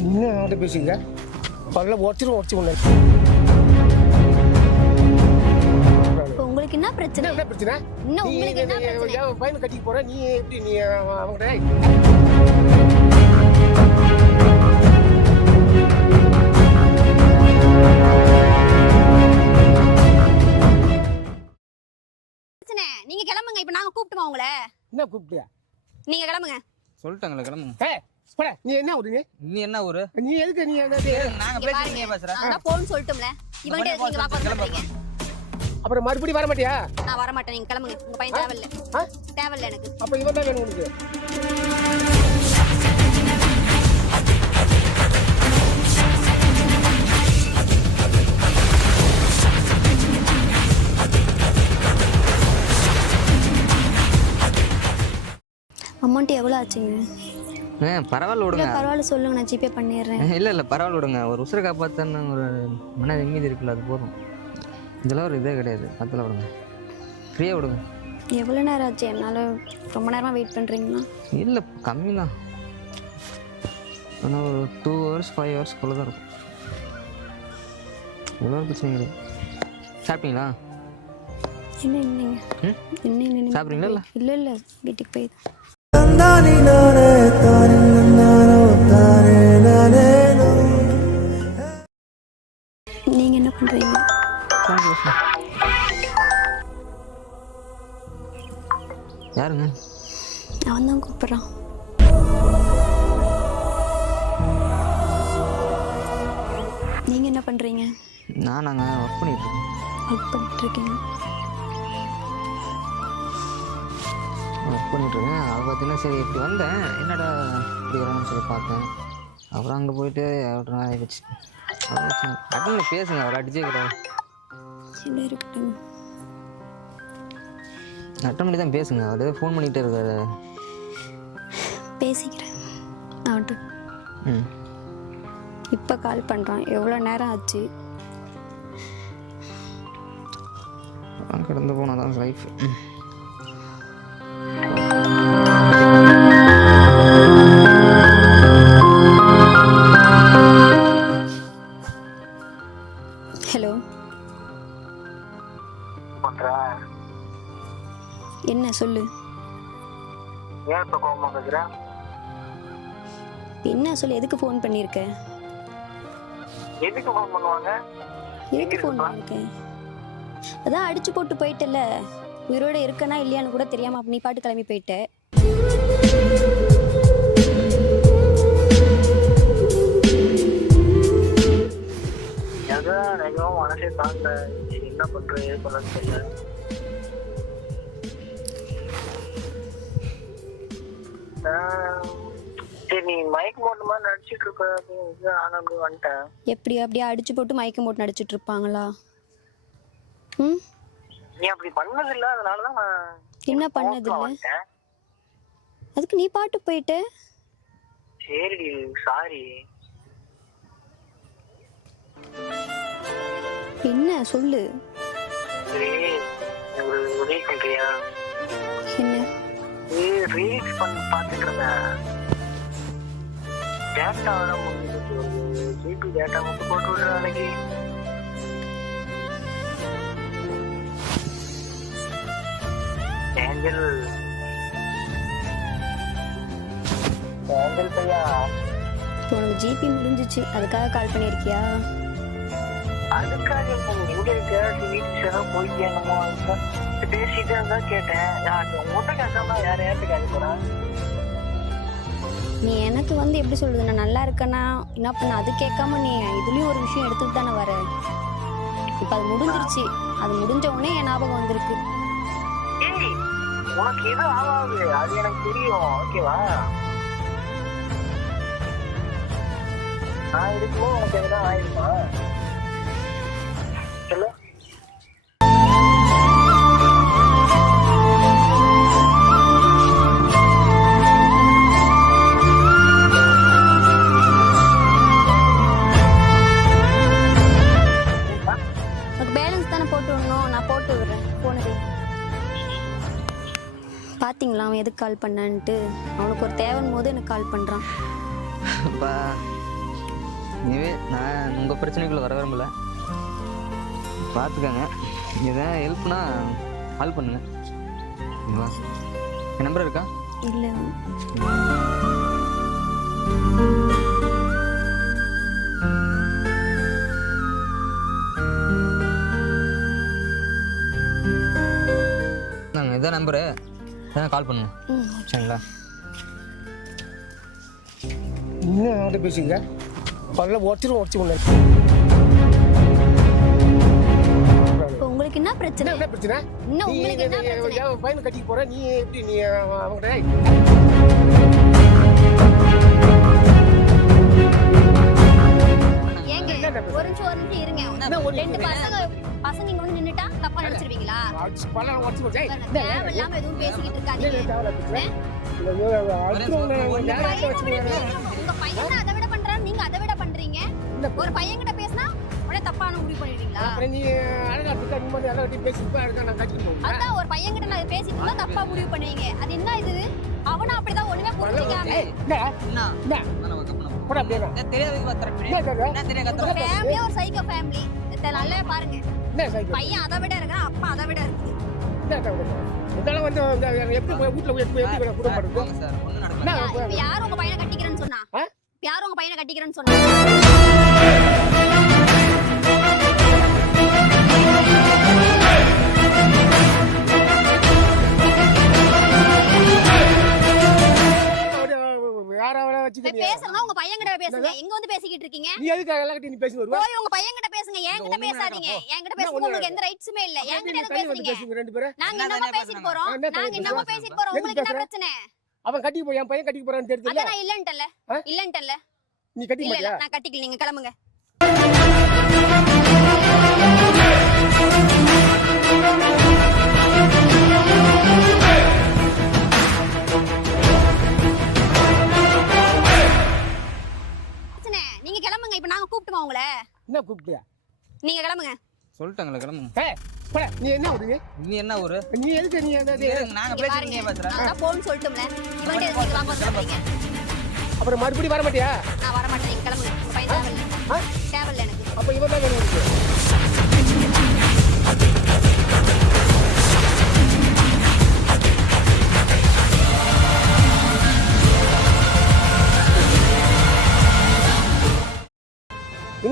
இன்னும் அவன்கிட்ட பேசுங்க பல்ல உடச்சிரும் உடச்சி ஒன்று இப்போ உங்களுக்கு என்ன பிரச்சனை? என்ன பிரச்சனை? இன்னும் நீ உங்களுக்கு என்ன பிரச்சனை? என் பையனை கட்டிக்கு போற நீ எப்படி நீ பிரச்சனை. நீங்க கிளம்புங்க இப்போ நாங்க கூப்பிட்டுமா உங்களை? என்ன கூப்பிட்டியா? நீங்க கிளம்புங்க. சொல்லிட்டாங்களே கிளம்புங்க. ஏ போட நீ என்ன ஊரு நீ? நீ என்ன ஊரு? நீ எதுக்கு நீ நாங்க இங்க பேசி பாருங்க. நீ பேசுற நான் போன்னு சொல்லட்டும்ல எதுக்கு நீங்க வாக்கு. பண்றீங்க அப்புறம் மறுபடியும் வர மாட்டியா? நான் வர மாட்டேன். நீங்க கிளம்புங்க. உங்க பையன் தேவையில்ல? தேவையில்ல எனக்கு. அப்ப இவன் தான் வேணும் உனக்கு. அமௌண்ட் எவ்வளோ ஆச்சுங்க? பரவாயில்ல விடுங்க. பரவாயில்ல சொல்லுங்க நான் ஜிபே பண்ணிடுறேன். இல்ல இல்ல பரவாயில்ல விடுங்க. ஒரு உசுரை காப்பாத்தன்னு ஒரு மன நிம்மதி இருக்குல்ல அது போதும். இதெல்லாம் ஒரு இதே கிடையாது. பத்தில் விடுங்க. ஃப்ரீயாக விடுங்க. எவ்வளோ நேரம் ஆச்சு? என்னால் ரொம்ப நேரமாக வெயிட் பண்ணுறீங்களா இல்லை கம்மி தான். ஆனால் ஒரு டூ ஹவர்ஸ் ஃபைவ் ஹவர்ஸ்க்குள்ளே தான் இருக்கும். எவ்வளோ பிரச்சனை கிடையாது. சாப்பிட்டீங்களா? என்ன இல்லைங்க? என்ன இல்லை சாப்பிட்றீங்களா இல்லை? இல்லை இல்லை வீட்டுக்கு போய் பண்ணுறீங்க நான் நாங்கள் ஒர்க் பண்ணிட்டு இருக்கோம் ஒர்க் பண்ணிட்டுருக்கீங்க. ஒர்க் பண்ணிட்டு இருக்கேன் அதை பார்த்தீங்கன்னா சரி இப்படி வந்தேன். என்னடா இப்படி வரணும்னு சொல்லி பார்த்தேன். அப்புறம் அங்கே போயிட்டு அப்புறம் ஆகிடுச்சு அட்டன் பேசுங்க அவர் அடிச்சே கிடையாது. சரி இருக்கட்டும். அட்டன் பண்ணி தான் பேசுங்க. அவர் ஃபோன் பண்ணிகிட்டே இருக்காரு. பேசிக்கிறேன். அவன்ட்டு ம். இப்போ கால் பண்ணுறான் எவ்வளோ நேரம் ஆச்சு? கடந்து போனால் தான் லைஃப் ஹலோ பண்ற? என்ன சொல்லு. என்ன சொல்லு எதுக்கு ஃபோன் பண்ணியிருக்க எதுக்கு ஃபோன் பண்ணுவாங்க? எதுக்கு ஃபோன் பண்ணியிருக்க அதான் அடிச்சு போட்டு போயிட்டல உயிரோட இருக்கனா இல்லையான்னு கூட தெரியாம அப்ப நீ பாட்டு கிளம்பி போயிட்ட. மனசே தாங்க என்ன பண்ற ஏது பண்ண தெரியல. நான் சரி நீ மைக் போட்ட மாதிரி நடிச்சிட்டு இருக்க அப்படின்னு அப்படி வந்துட்டேன் எப்படி அப்படியே அடிச்சு போட்டு மயக்கம் போட்டு நடிச்சிட்டு இருப்பாங்களா? ம்? நீ அப்படி பண்ணது இல்ல நான் என்ன பண்ணது கோவத்துல இல்ல வந்துட்டேன் அதுக்கு நீ பாட்டு போயிட்ட? சரி சாரி என்ன சொல்லு. சரி ஒரு உதவி பண்றியா? என்ன? நீ ரீல்ஸ் பண்ணி பார்த்துட்டு இருந்தேன் ஜிபி டேட்டா மட்டும் போட்டு விடுற நாளைக்கு. ஏஞ்சல் ஏஞ்சல் பையா? உனக்கு ஜிபி முடிஞ்சிச்சு. அதுக்காக கால் பண்ணியிருக்கியா? அதுக்காக இப்போ எங்க இருக்க? வீட்டுக்கு பேசிட்டு தான் கேட்டேன். நான் உங்ககிட்ட கேட்காம யார யார்கிட்ட கேட்க போறேன் நீ எனக்கு வந்து எப்படி சொல்றது நான் நல்லா இருக்கேன்னா என்ன பண்ண? அது கேட்காம நீ இதுலயும் ஒரு விஷயம் எடுத்துட்டு தானே வர? இப்போ அது முடிஞ்சிருச்சு. அது முடிஞ்ச உடனே என் ஞாபகம் வந்திருக்கு. உனக்கு எதுவும் ஆகாது அது எனக்கு தெரியும். ஓகேவா? நான் இருக்கும்போது உனக்கு எதுவும் ஆயிருமா? தானே போட்டு விடணும்? நான் போட்டு விடுறேன். போனது பாத்தீங்களா அவன் எதுக்கு கால் பண்ணான்ட்டு? அவனுக்கு ஒரு தேவைன் போது எனக்கு கால் பண்றான். அப்பா இதுவே நான் உங்கள் பிரச்சனைக்குள்ளே வர விரும்பல. பார்த்துக்கோங்க எதாவது ஹெல்ப்னா கால் பண்ணுங்க. என் நம்பர் இருக்கா? இல்லை. இதான் நம்பரு இதான் கால் பண்ணுங்க ம் சரிங்களா? இன்னும் அவன்கிட்ட பேசுங்க பல்ல உடச்சிரும் உடச்சி இப்போ உங்களுக்கு என்ன பிரச்சனை? என்ன பிரச்சனை? இன்னும் உங்களுக்கு என்ன என் பிரச்சனை? என் பையனை கட்டிக்க போற? நீ எப்படி நீ ஏய், ஏங்க ஒரு நிமிஷம் ஒரு நிமிஷம் இருங்க. ரெண்டு? பசங்க பசங்க இங்க வந்து நின்னுட்டா தப்பா நினைச்சிருவீங்களா தேவையில்லாம எதுவும் பேசிக்கிட்டு இருக்காதீங்க உங்க பையனை அதை விட பண்றாரு நீங்க அதை விட பண்றீங்க ஒரு பையன் கிட்ட பேசினா உடனே தப்பான முடிவு பண்ணிடுவீங்களா நீ அழகா இருக்கா, நீ மட்டும் எல்லா வாட்டியும் பேசிட்டு அழகா நான் கட்டிட்டு போவேன் அதான் ஒரு பையன் கிட்ட நான் பேசிட்டு இருந்தா தப்பா முடிவு பண்ணுவீங்க அது என்ன இது அவனும் அப்படிதான் ஒண்ணுமே புரிஞ்சுக்காம ஒரு சைக்கோ ஃபேமிலி நல்லா பாருங்க? பையன் அதை விட இருக்கிறான் அப்பா அதை விட இருக்கு? இதெல்லாம் வந்து இந்த எப்படி போய் வீட்டுல போய் எப்படி எப்படி குடும்பம் பண்றது? என்ன, இப்ப யார் உங்க பையனை கட்டிக்கிறேன்னு சொன்னா ஆ? யார் உங்க பையனை கட்டிக்கிறேன்னு சொன்னா பையன் கிட்ட பேசுங்க. எங்க வந்து பேசிக்கிட்டு இருக்கீங்க? நீ எதுக்கு எல்லா கட்டி நீ பேசி வருவா? போய் உங்க பையன் கிட்ட பேசுங்க என்கிட்ட ஒண்ணுமே பேசாதீங்க. என்கிட்ட பேசுங்க. உங்களுக்கு எந்த ரைட்ஸுமே இல்ல. என்கிட்ட எதுக்கு பேசுறீங்க பேசுங்க? ரெண்டு பேரும்? நாங்க என்னமோ பேசிட்டு? போறோம். நாங்க என்னமோ? பேசிட்டு போறோம். உங்களுக்கு என்ன? பிரச்சனை? அவன் கட்டிக்கு போய் என் பையன் கட்டிக்கு போறான்னு தெரியுது அத நான் இல்லன்ட்டல? இல்லன்ட்டல நீ கட்டிக்க இல்ல இல்ல. மாட்டியா? நான் கட்டிக்கல. நீங்க கிளம்புங்க. நீங்க கிளம்புங்க. இப்ப நாங்க கூப்பிட்டுமா உங்களை? என்ன கூப்பிட்டியா? நீங்க கிளம்புங்க. சொல்லிட்டாங்களே கிளம்புங்க. ஏய் போடா நீ என்ன ஒரு நீ என்ன ஒரு நீ எதுக்கு நீ அந்த நாங்க இங்க பேசி பாருங்க. நீங்க பேசுற நான் தான் போன்னு சொல்லிட்டோம்ல. இவன்ட்ட எதுக்கு வாங்க சொல்றீங்க? அப்புறம் மறுபடியும் வர மாட்டியா நான் வர மாட்டேன் நீங்க கிளம்புங்க. உங்க பையன் தேவையில்ல ஆ? தேவையில்ல எனக்கு. அப்ப இவன் தான் வேணும் உனக்கு.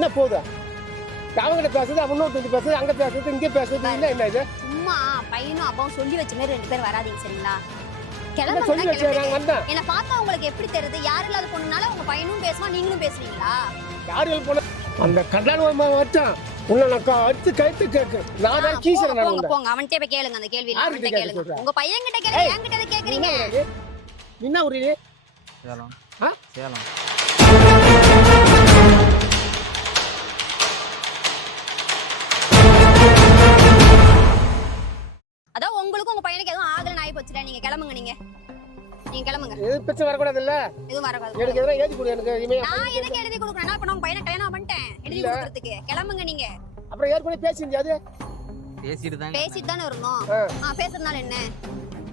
என்ன போகுதா அவங்கிட்ட பேசுறது அவன் இன்னொருத்தர் பேசுறது அங்க பேசுறது இங்க பேசுறது என்ன என்ன இது? சும்மா பையனும் அப்பாவும் சொல்லி வச்ச மாதிரி ரெண்டு பேரும் வராதீங்க சரிங்களா? என்ன சொல்லி கிளம்புங்க வச்சு நாங்க வந்தேன் என்ன பார்த்தா உங்களுக்கு எப்படி தெரியுது? யார் இல்லாத பொண்ணுனால உங்க பையனும் பேசுவான் நீங்களும் பேசுவீங்களா? யாரு போன அந்த கல்யாணம் வச்சான் உன்னை நான் க- அடுத்து கழுத்து கேட்க நான் தான் போங்க, போங்க அவன்கிட்ட போய் கேளுங்க அந்த கேள்வி அவன்கிட்ட கேளுங்க? உங்க பையன் கிட்ட கேளுங்க. என்கிட்ட கேக்குறீங்க என்ன? சேலம். ஆ? சேலம். பிரச்சனை வரக்கூடாது இல்ல எதுவும் வரக்கூடாது. எனக்கு எதனா ஏத்தி கொடு எனக்கு இனிமே. நான் எதுக்கு எழுதி கொடுக்குறேன் இப்ப நான் உங்க பையனை கல்யாணம் பண்ணிட்டேன். எழுதி. கொடுக்கறதுக்கு. கிளம்புங்க நீங்க. அப்புறம் ஏற்கனவே பேசியிருந்தியா அது? பேசிட்டு தாங்க பேசிட்டு தானே இருந்தோம். ஆ. ஆ பேசுறதுனால என்ன?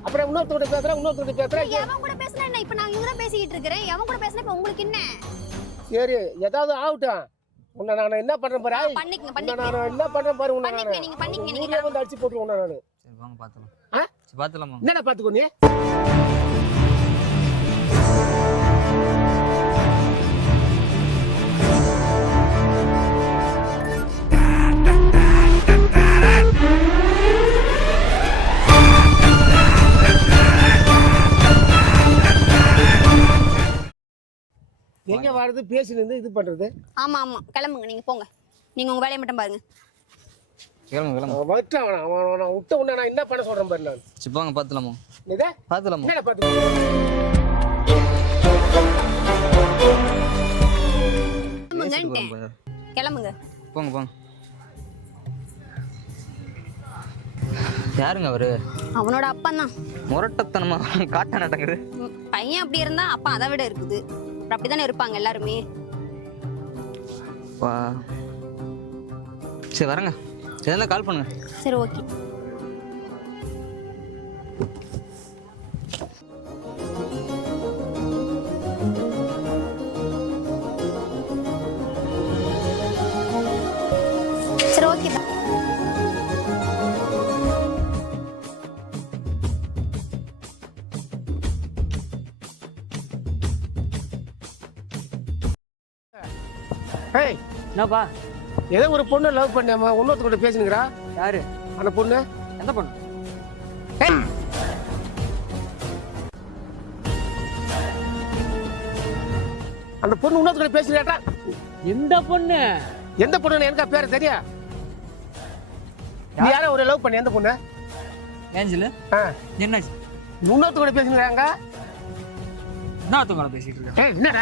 அப்புறம் இன்னொருத்தோட பேசுறேன் இன்னொருத்தோட பேசுறேன். எவன் கூட பேசினா என்ன? இப்ப நான் இவங்க தான் பேசிக்கிட்டு இருக்கிறேன். எவன் கூட பேசினா இப்ப உங்களுக்கு என்ன? சரி ஏதாவது ஆகட்டும். உன்னை நான் என்ன பண்றேன் பாரு. பண்ணிக்கங்க பண்ணிக்கங்க. நான் என்ன பண்றேன் பாரு உன்னை பண்ணிக்கங்க நீங்க பண்ணிக்கங்க நீங்க வந்து அடிச்சு போட்டு உன்னை நான். சரி வாங்க பார்த்துலாம் ஆ? சரி பார்த்துலாமா என்னடா பாத்துக்கோ நீ? எங்க வர்றது பேசி நின்று இது பண்றது. ஆமா ஆமா. கிளம்புங்க. நீங்க போங்க. நீங்க உங்க வேலையை மட்டும் பாருங்க. கிளம்பு கிளம்பு அவன் வரட்டும் அவனை அவன் அவனை விட்ட உடனே நான் என்ன பண்ண சொல்றேன் பாரு நான். சரி வாங்க பார்த்துலாமா இதே பார்த்துலாமா கிளம்புங்கன்ட்டேன் போங்க கிளம்புங்க. போங்க போங்க. யாருங்க அவரு? அவனோட அப்பன் தான் முரட்டத்தனமா? காட்ட நடக்குது பையன் அப்படி இருந்தா அப்பா அதை விட இருக்குது. அப்படிதானே இருப்பாங்க எல்லாருமே? வா. சரி வரேங்க. எதனா கால் பண்ணுங்க. சரி ஓகே என்னப்பா? ஏதோ ஒரு பொண்ணு லவ் பண்ணியாமா இன்னொருத்த கூட பேசினுக்கிறா? யாரு? அந்த பொண்ணு? எந்த பொண்ணு? அந்த பொண்ணு இன்னொருத்த கூட எந்த பொண்ணு? எந்த பொண்ணு எனக்கா பேரு தெரியா? நீ யாரோ? ஒரு லவ் பண்ணி? எந்த பொண்ணு? ஏஞ்சல். ஆ. என்னாச்சு? இன்னொருத்த கூட பேசுகிறாங்க என்ன பேசிட்டு இருக்க? ஏய் என்னடா?